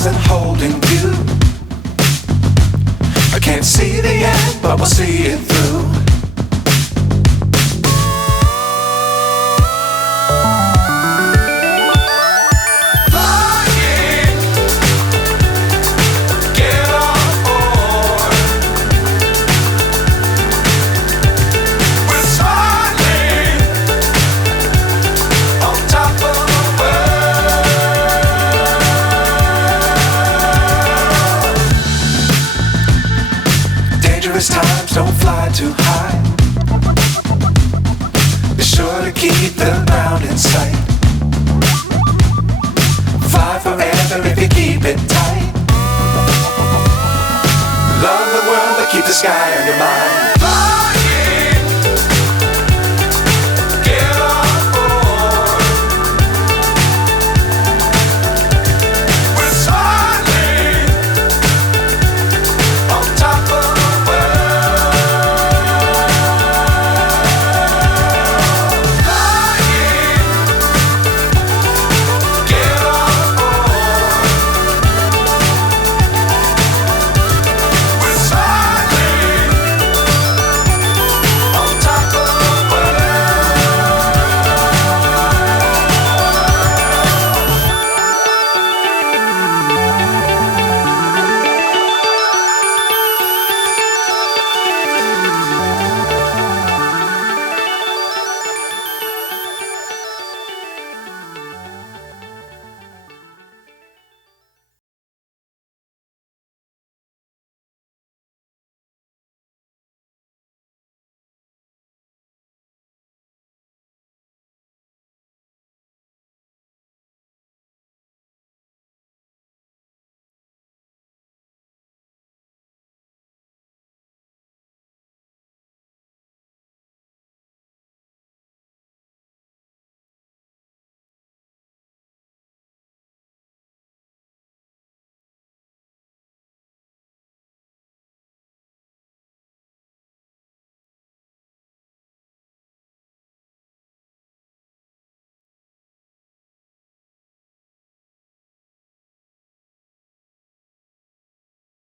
stars and holding you. I can't see the end, but we'll see it through. Times don't fly too high. Be sure to keep the ground in sight. Fly forever if you keep it tight. Love the world but keep the sky on your mind.